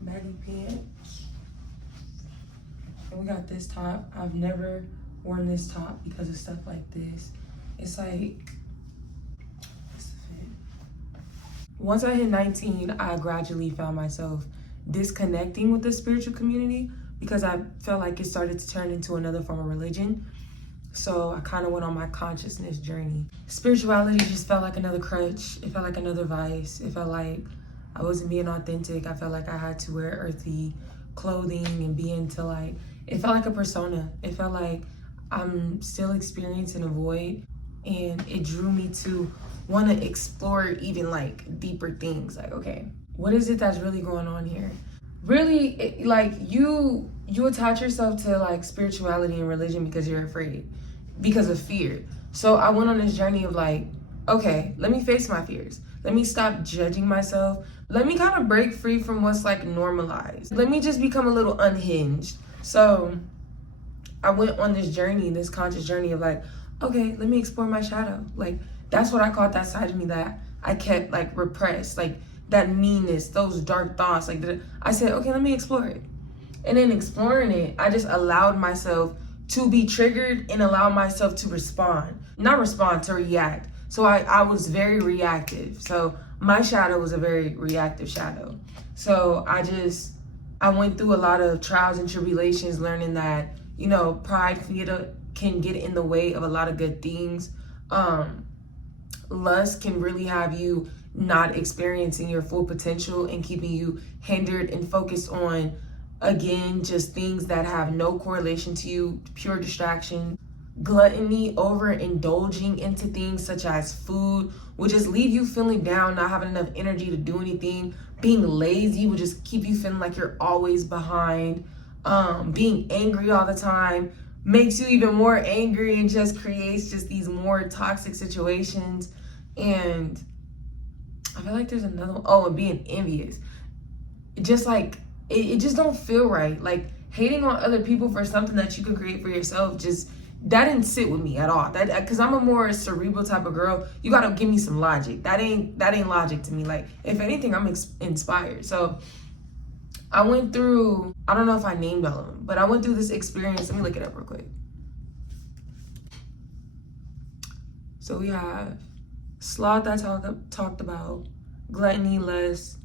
baggy pants. And we got this top. I've never worn this top because of stuff like this. It's like, what's the fit? Once I hit 19, I gradually found myself disconnecting with the spiritual community because I felt like it started to turn into another form of religion. So I kind of went on my consciousness journey. Spirituality just felt like another crutch. It felt like another vice. It felt like I wasn't being authentic. I felt like I had to wear earthy clothing and be into like, it felt like a persona. It felt like I'm still experiencing a void, and it drew me to want to explore even like deeper things. Like, okay, what is it that's really going on here? Really, like you attach yourself to like spirituality and religion because you're afraid, because of fear. So I went on this journey of like, okay, let me face my fears. Let me stop judging myself. Let me kind of break free from what's like normalized. Let me just become a little unhinged. So I went on this journey, this conscious journey of like, okay, let me explore my shadow. Like, that's what I caught, that side of me that I kept like repressed, like that meanness, those dark thoughts. Like, I said, okay, let me explore it. And then exploring it, I just allowed myself to be triggered and allow myself to respond. Not respond, to react. So I was very reactive. So my shadow was a very reactive shadow. So I went through a lot of trials and tribulations, learning that, you know, pride can get in the way of a lot of good things. Lust can really have you not experiencing your full potential and keeping you hindered and focused on, again, just things that have no correlation to you, pure distraction. Gluttony, overindulging into things such as food, will just leave you feeling down, not having enough energy to do anything. Being lazy will just keep you feeling like you're always behind. Being angry all the time makes you even more angry and just creates just these more toxic situations. And I feel like there's another one. Oh, and being envious. Just like, it just don't feel right. Like, hating on other people for something that you can create for yourself, just, that didn't sit with me at all. That, because I'm a more cerebral type of girl. You gotta give me some logic. That ain't logic to me. Like, if anything, I'm inspired. So I went through, I don't know if I named all of them, but I went through this experience. Let me look it up real quick. So we have sloth, I talked about, gluttony, lust,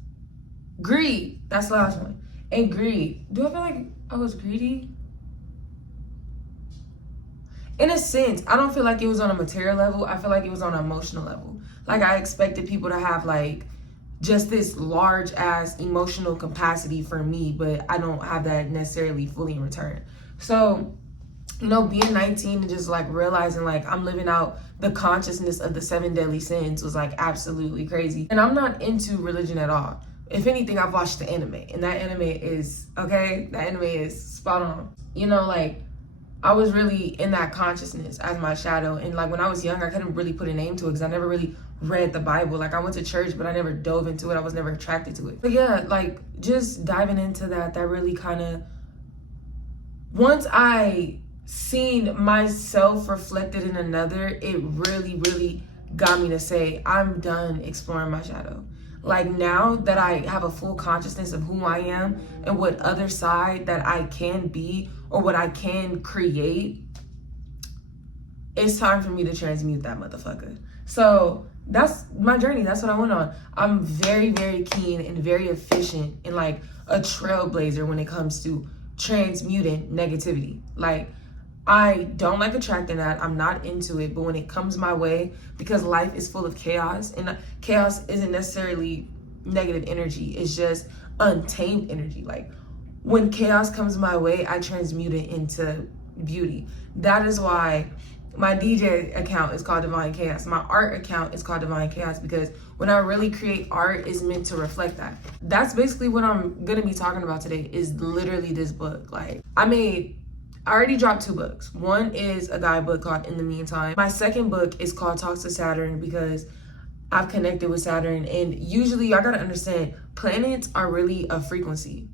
greed. That's the last one. And greed. Do I feel like I was greedy? In a sense, I don't feel like it was on a material level. I feel like it was on an emotional level. Like, I expected people to have like just this large ass emotional capacity for me, but I don't have that necessarily fully in return. So, you know, being 19 and just like realizing like I'm living out the consciousness of the 7 deadly sins was like absolutely crazy. And I'm not into religion at all. If anything, I've watched the anime, and that anime is, okay, that anime is spot on. You know, like, I was really in that consciousness as my shadow. And like, when I was young, I couldn't really put a name to it because I never really read the Bible. Like, I went to church, but I never dove into it. I was never attracted to it. But yeah, like, just diving into that really kind of, once I seen myself reflected in another, it really, really got me to say, I'm done exploring my shadow. Like, now that I have a full consciousness of who I am and what other side that I can be or what I can create, it's time for me to transmute that motherfucker. So that's my journey. That's what I went on. I'm very, very keen and very efficient and like a trailblazer when it comes to transmuting negativity. Like, I don't like attracting that. I'm not into it. But when it comes my way, because life is full of chaos, and chaos isn't necessarily negative energy. It's just untamed energy. Like, when chaos comes my way, I transmute it into beauty. That is why my DJ account is called Divine Chaos. My art account is called Divine Chaos, because when I really create art, it's meant to reflect that. That's basically what I'm gonna be talking about today, is literally this book. Like, I already dropped 2 books. One is a guide book called In the Meantime. My second book is called Talks to Saturn, because I've connected with Saturn. And usually, y'all gotta understand, planets are really a frequency.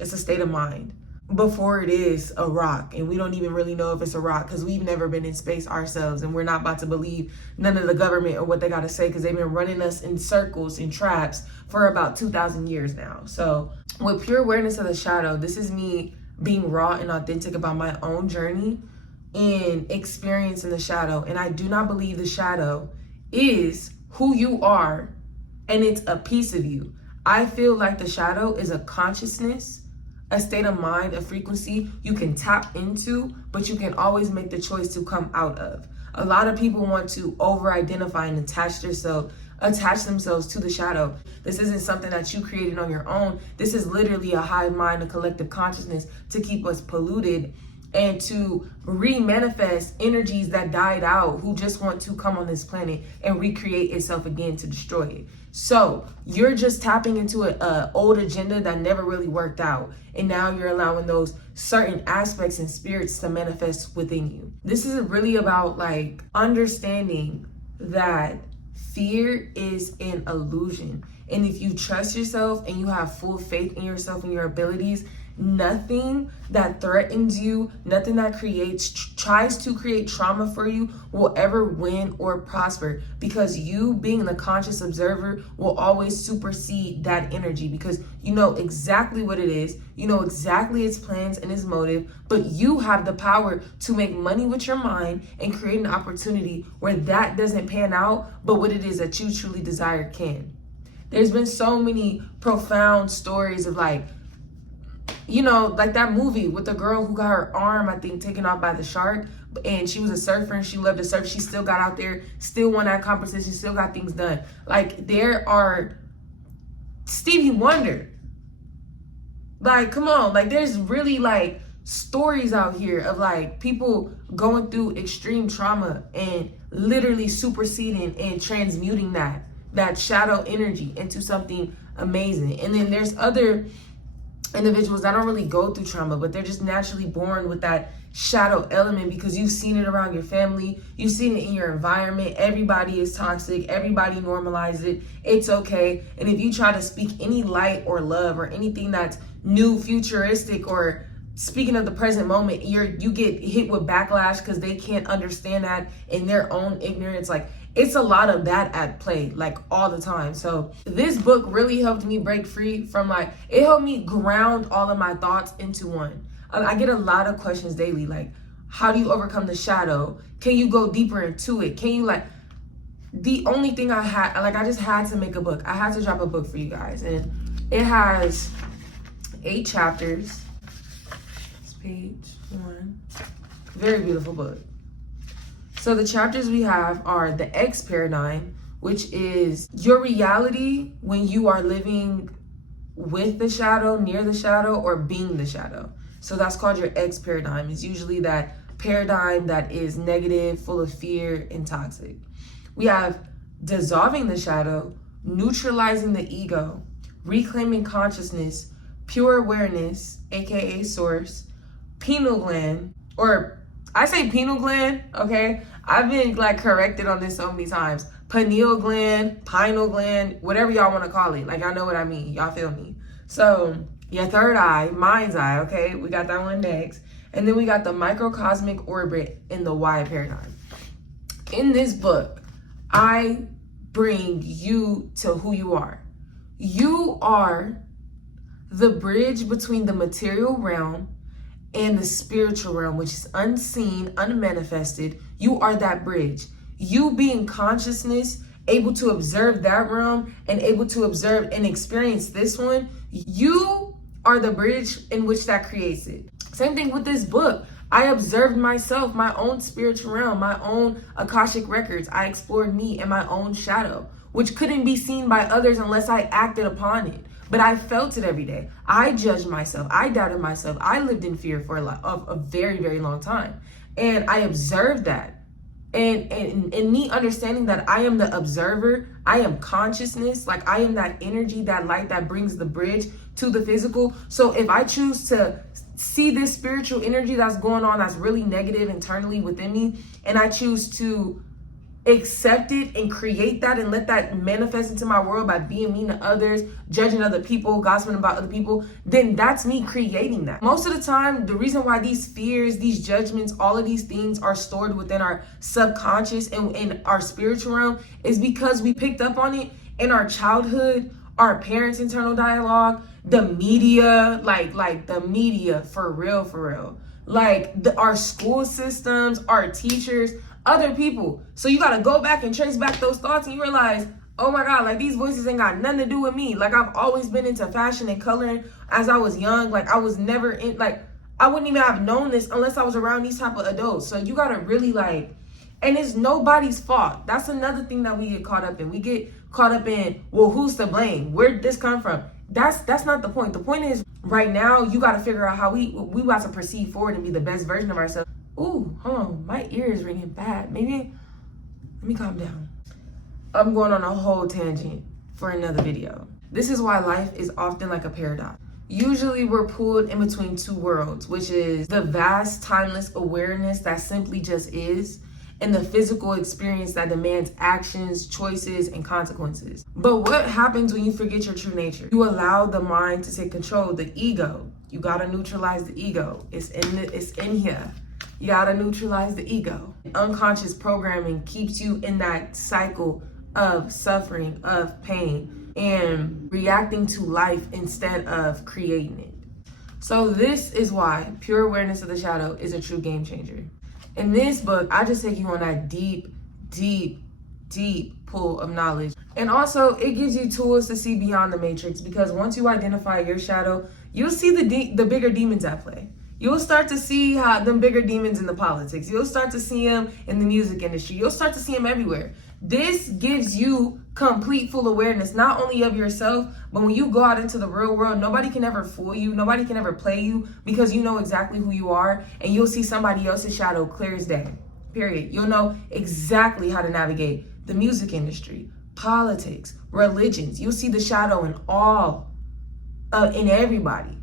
It's a state of mind before it is a rock. And we don't even really know if it's a rock because we've never been in space ourselves. And we're not about to believe none of the government or what they gotta say, because they've been running us in circles and traps for about 2,000 years now. So with pure awareness of the shadow, this is me being raw and authentic about my own journey in experiencing the shadow. And I do not believe the shadow is who you are and it's a piece of you. I feel like the shadow is a consciousness, a state of mind, a frequency you can tap into, but you can always make the choice to come out of. A lot of people want to over-identify and attach themselves to the shadow. This isn't something that you created on your own. This is literally a hive mind, a collective consciousness to keep us polluted and to re-manifest energies that died out who just want to come on this planet and recreate itself again to destroy it. So you're just tapping into an old agenda that never really worked out. And now you're allowing those certain aspects and spirits to manifest within you. This is really about like understanding that fear is an illusion. And if you trust yourself and you have full faith in yourself and your abilities, nothing that threatens you, nothing that tries to create trauma for you will ever win or prosper, because you being the conscious observer will always supersede that energy, because you know exactly what it is, you know exactly its plans and its motive, but you have the power to make money with your mind and create an opportunity where that doesn't pan out, but what it is that you truly desire can. There's been so many profound stories of like, you know, like that movie with the girl who got her arm, I think, taken off by the shark, and she was a surfer and she loved to surf. She still got out there, still won that competition, still got things done. Like, there are Stevie Wonder. Like, come on. Like, there's really like stories out here of like people going through extreme trauma and literally superseding and transmuting that shadow energy into something amazing. And then there's other individuals that don't really go through trauma, but they're just naturally born with that shadow element because you've seen it around your family, you've seen it in your environment. Everybody is toxic, everybody normalizes it, it's okay. And if you try to speak any light or love or anything that's new, futuristic, or speaking of the present moment, you get hit with backlash because they can't understand that in their own ignorance. Like, it's a lot of that at play, like all the time. So this book really helped me break free from it helped me ground all of my thoughts into one. I get a lot of questions daily, like, how do you overcome the shadow? Can you go deeper into it? Can you the only thing I just had to make a book. I had to drop a book for you guys. And it has 8 chapters. It's page 1. Very beautiful book. So the chapters we have are the X paradigm, which is your reality when you are living with the shadow, near the shadow, or being the shadow. So that's called your X paradigm. It's usually that paradigm that is negative, full of fear, and toxic. We have dissolving the shadow, neutralizing the ego, reclaiming consciousness, pure awareness, aka source, pineal gland, or I say pineal gland, okay? I've been corrected on this so many times. Pineal gland, whatever y'all want to call it. I know what I mean. Y'all feel me? So your third eye, mind's eye, okay? We got that one next. And then we got the microcosmic orbit in the Y paradigm. In this book, I bring you to who you are. You are the bridge between the material realm and the spiritual realm, which is unseen, unmanifested. You are that bridge. You being consciousness, able to observe that realm and able to observe and experience this one, you are the bridge in which that creates it. Same thing with this book. I observed myself, my own spiritual realm, my own Akashic records. I explored me and my own shadow, which couldn't be seen by others unless I acted upon it. But I felt it every day. I judged myself. I doubted myself. I lived in fear for a very, very long time. And I observed that. And me understanding that I am the observer, I am consciousness, I am that energy, that light that brings the bridge to the physical. So if I choose to see this spiritual energy that's going on, that's really negative internally within me, and I choose to accept it and create that and let that manifest into my world by being mean to others, judging other people, gossiping about other people, then that's me creating that. Most of the time, the reason why these fears, these judgments, all of these things are stored within our subconscious and in our spiritual realm is because we picked up on it in our childhood, our parents' internal dialogue, the media, like the media, for real. Like our school systems, our teachers, other people. So you gotta go back and trace back those thoughts, and you realize, oh my God, like these voices ain't got nothing to do with me. Like I've always been into fashion and coloring as I was young. Like I was never in, like I wouldn't even have known this unless I was around these type of adults. So you gotta really like, and it's nobody's fault. That's another thing that we get caught up in. We get caught up in, well, who's to blame? Where did this come from? That's not the point. The point is, right now, you got to figure out how we about to proceed forward and be the best version of ourselves. Ooh, hold on. My ear is ringing bad. Maybe, let me calm down. I'm going on a whole tangent for another video. This is why life is often like a paradox. Usually we're pulled in between two worlds, which is the vast, timeless awareness that simply just is, and the physical experience that demands actions, choices, and consequences. But what happens when you forget your true nature? You allow the mind to take control, the ego. You gotta neutralize the ego. It's in here. You gotta neutralize the ego. Unconscious programming keeps you in that cycle of suffering, of pain, and reacting to life instead of creating it. So this is why pure awareness of the shadow is a true game changer. In this book, I just take you on that deep pool of knowledge. And also, it gives you tools to see beyond the matrix, because once you identify your shadow, you'll see the bigger demons at play. You'll start to see how them bigger demons in the politics. You'll start to see them in the music industry. You'll start to see them everywhere. This gives you complete full awareness, not only of yourself, but when you go out into the real world, nobody can ever fool you. Nobody can ever play you, because you know exactly who you are, and you'll see somebody else's shadow clear as day, period. You'll know exactly how to navigate the music industry, politics, religions. You'll see the shadow in in everybody.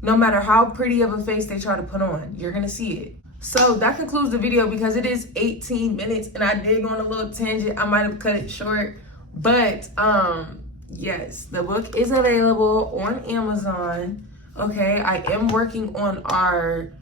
No matter how pretty of a face they try to put on, you're gonna see it. So that concludes the video, because it is 18 minutes and I did go on a little tangent. I might have cut it short, but yes, the book is available on Amazon. Okay, I am working on our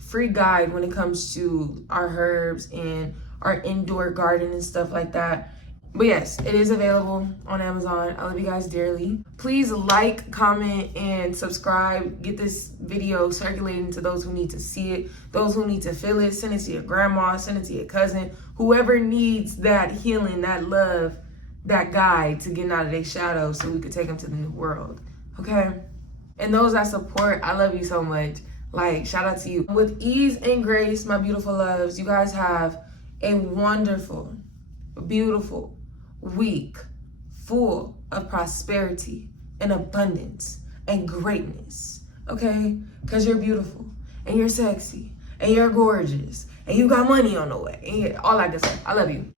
free guide when it comes to our herbs and our indoor garden and stuff like that. But yes, it is available on Amazon. I love you guys dearly. Please like, comment, and subscribe. Get this video circulating to those who need to see it, those who need to feel it. Send it to your grandma, send it to your cousin, whoever needs that healing, that love, that guide to getting out of their shadow so we could take them to the new world, okay? And those that support, I love you so much. Like, shout out to you. With ease and grace, my beautiful loves, you guys have a wonderful, beautiful week full of prosperity and abundance and greatness, okay? Because you're beautiful and you're sexy and you're gorgeous and you got money on the way and all that good stuff. I love you.